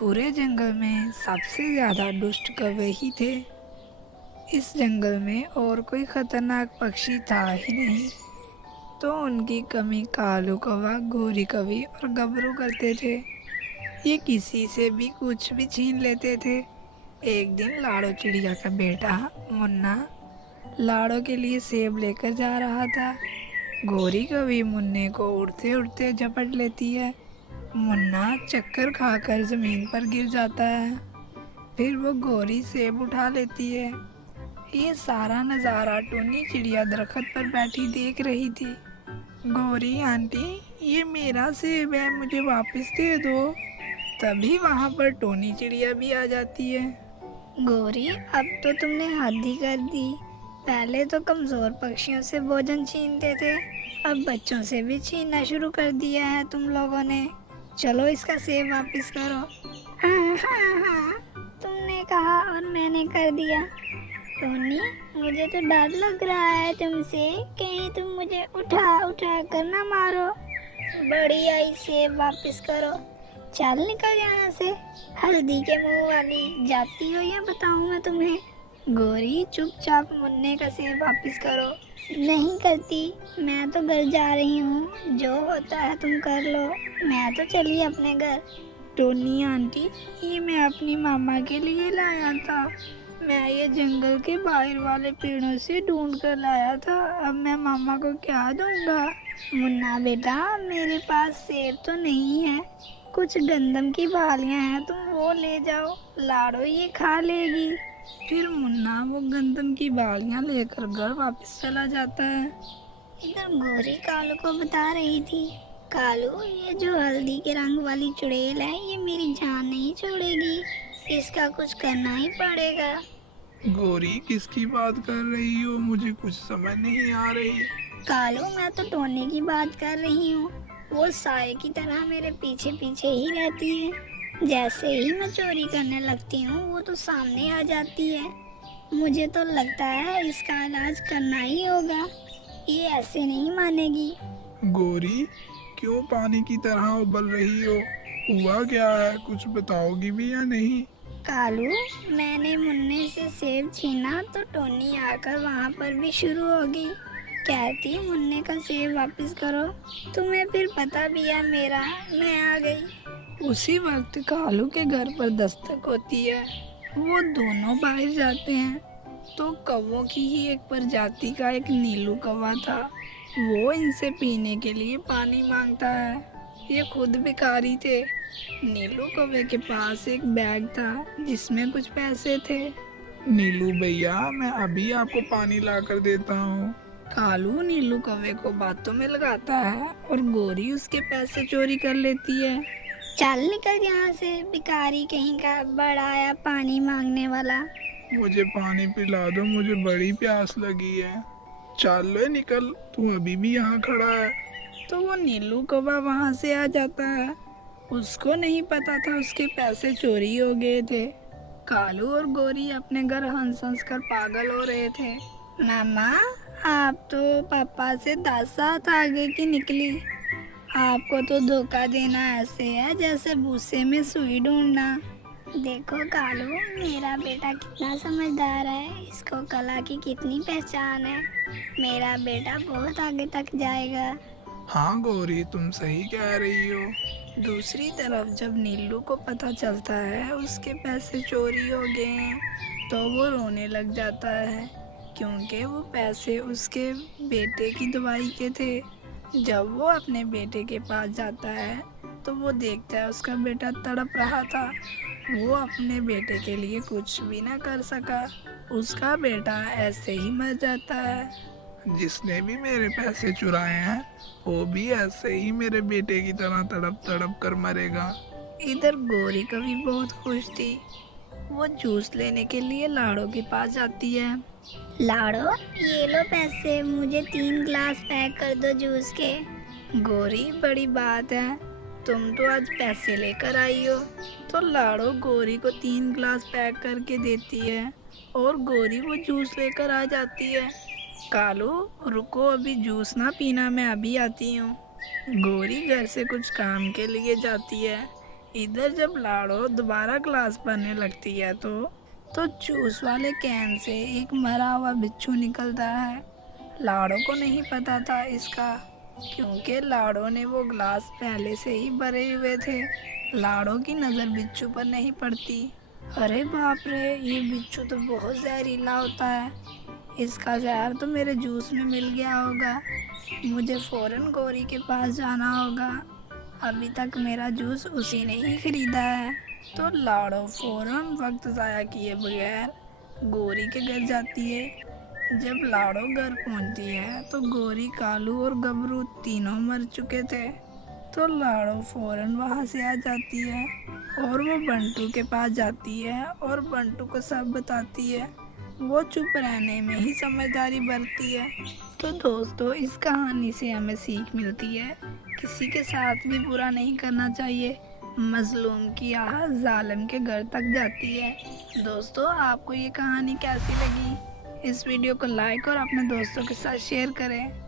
पूरे जंगल में सबसे ज़्यादा दुष्ट कौवे ही थे। इस जंगल में और कोई खतरनाक पक्षी था ही नहीं। तो उनकी कमी कालू कौवा, गोरी कौवी और गबरू करते थे। ये किसी से भी कुछ भी छीन लेते थे। एक दिन लाड़ो चिड़िया का बेटा मुन्ना लाड़ो के लिए सेब लेकर जा रहा था। गोरी कौवी मुन्ने को उड़ते उड़ते झपट लेती है। मुन्ना चक्कर खाकर जमीन पर गिर जाता है। फिर वो गोरी सेब उठा लेती है। ये सारा नज़ारा टुन्नी चिड़िया दरख्त पर बैठी देख रही थी। गोरी आंटी, ये मेरा सेब है, मुझे वापस दे दो। तभी वहाँ पर टोनी चिड़िया भी आ जाती है। गोरी, अब तो तुमने हद ही कर दी। पहले तो कमज़ोर पक्षियों से भोजन छीनते थे, अब बच्चों से भी छीनना शुरू कर दिया है तुम लोगों ने। चलो इसका सेब वापस करो। हाँ हाँ हाँ, तुमने कहा और मैंने कर दिया। टोनी, मुझे तो डर लग रहा है तुमसे, कहीं तुम मुझे उठा उठा कर ना मारो। बढ़िया ही सेब वापस करो। चल निकल यहाँ से, हल्दी के मुंह वाली। जाती हो या बताऊँ मैं तुम्हें? गोरी, चुपचाप मुन्ने का सेब वापस करो। नहीं करती, मैं तो घर जा रही हूँ। जो होता है तुम कर लो, मैं तो चली अपने घर। टोनी आंटी, ये मैं अपनी मामा के लिए लाया था। मैं ये जंगल के बाहर वाले पेड़ों से ढूंढ कर लाया था। अब मैं मामा को क्या दूंगा? मुन्ना बेटा, मेरे पास सेब तो नहीं है, कुछ गंदम की बालियां हैं, तुम वो ले जाओ, लाड़ो ये खा लेगी। फिर मुन्ना वो गंदम की बालियां लेकर घर वापस चला जाता है। इधर गोरी कालू को बता रही थी, कालू, ये जो हल्दी के रंग वाली चुड़ैल है, ये मेरी जान नहीं छोड़ेगी, इसका कुछ करना ही पड़ेगा। गोरी, किसकी बात कर रही हो? मुझे कुछ समझ नहीं आ रही। कालू, मैं तो टोनी की बात कर रही हूँ। वो साए की तरह मेरे पीछे पीछे ही रहती है। जैसे ही मैं चोरी करने लगती हूँ, वो तो सामने आ जाती है। मुझे तो लगता है इसका इलाज करना ही होगा, ये ऐसे नहीं मानेगी। गोरी, क्यों पानी की तरह उबल रही हो? हुआ क्या है? कुछ बताओगी भी या नहीं? कालू, मैंने मुन्ने से सेब छीना तो टोनी आकर वहाँ पर भी शुरू हो गई, कहती मुन्ने का सेब वापस करो। तुम्हें फिर पता भी है मेरा, मैं आ गई। उसी वक्त कालू के घर पर दस्तक होती है। वो दोनों बाहर जाते हैं तो कौवों की ही एक प्रजाति का एक नीलू कौवा था। वो इनसे पीने के लिए पानी मांगता है। ये खुद भिखारी थे। नीलू कौवे के पास एक बैग था जिसमें कुछ पैसे थे। नीलू भैया, मैं अभी आपको पानी ला कर देता हूँ। कालू नीलू कौवे को बातों में लगाता है और गोरी उसके पैसे चोरी कर लेती है। चल निकल यहाँ से, भिखारी कहीं का, बड़ा आया पानी मांगने वाला। मुझे पानी पिला दो, मुझे बड़ी प्यास लगी है। चल निकल, तू अभी भी यहाँ खड़ा है। तो वो नीलू कौवा वहाँ से आ जाता है। उसको नहीं पता था उसके पैसे चोरी हो गए थे। कालू और गोरी अपने घर हंस हंस कर पागल हो रहे थे। मामा, आप तो पापा से 10 साल आगे की निकली। आपको तो धोखा देना ऐसे है जैसे भूसे में सुई ढूंढना। देखो कालू, मेरा बेटा कितना समझदार है, इसको कला की कितनी पहचान है। मेरा बेटा बहुत आगे तक जाएगा। हाँ गोरी, तुम सही कह रही हो। दूसरी तरफ जब नीलू को पता चलता है उसके पैसे चोरी हो गए हैं तो वो रोने लग जाता है, क्योंकि वो पैसे उसके बेटे की दवाई के थे। जब वो अपने बेटे के पास जाता है तो वो देखता है उसका बेटा तड़प रहा था। वो अपने बेटे के लिए कुछ भी ना कर सका। उसका बेटा ऐसे ही मर जाता है। जिसने भी मेरे पैसे चुराए हैं वो भी ऐसे ही मेरे बेटे की तरह तड़प तड़प कर मरेगा। इधर गोरी कभी बहुत खुश थी। वो जूस लेने के लिए लाड़ो के पास जाती है। लाड़ो, ये लो पैसे, मुझे 3 ग्लास पैक कर दो जूस के। गोरी, बड़ी बात है, तुम तो आज पैसे लेकर आई हो। तो लाड़ो गोरी को 3 ग्लास पैक करके देती है और गोरी वो जूस लेकर आ जाती है। कालू, रुको, अभी जूस ना पीना, मैं अभी आती हूँ। गोरी घर से कुछ काम के लिए जाती है। इधर जब लाड़ो दोबारा क्लास पढ़ने लगती है तो जूस वाले कैन से एक मरा हुआ बिच्छू निकलता है। लाड़ो को नहीं पता था इसका, क्योंकि लाड़ो ने वो ग्लास पहले से ही भरे हुए थे। लाड़ो की नज़र बिच्छू पर नहीं पड़ती। अरे बाप रे, ये बिच्छू तो बहुत जहरीला होता है। इसका जहर तो मेरे जूस में मिल गया होगा। मुझे फ़ौरन गौरी के पास जाना होगा। अभी तक मेरा जूस उसी ने ही खरीदा है। तो लाड़ो फ़ौरन वक्त ज़ाया किए बगैर गौरी के घर जाती है। जब लाड़ो घर पहुंचती है तो गौरी, कालू और गबरू तीनों मर चुके थे। तो लाड़ो फ़ौरन वहाँ से आ जाती है और वो बंटू के पास जाती है और बंटू को सब बताती है। वो चुप रहने में ही समझदारी बरतती है। तो दोस्तों, इस कहानी से हमें सीख मिलती है, किसी के साथ भी बुरा नहीं करना चाहिए। मजलूम की आह जालिम के घर तक जाती है। दोस्तों, आपको ये कहानी कैसी लगी? इस वीडियो को लाइक और अपने दोस्तों के साथ शेयर करें।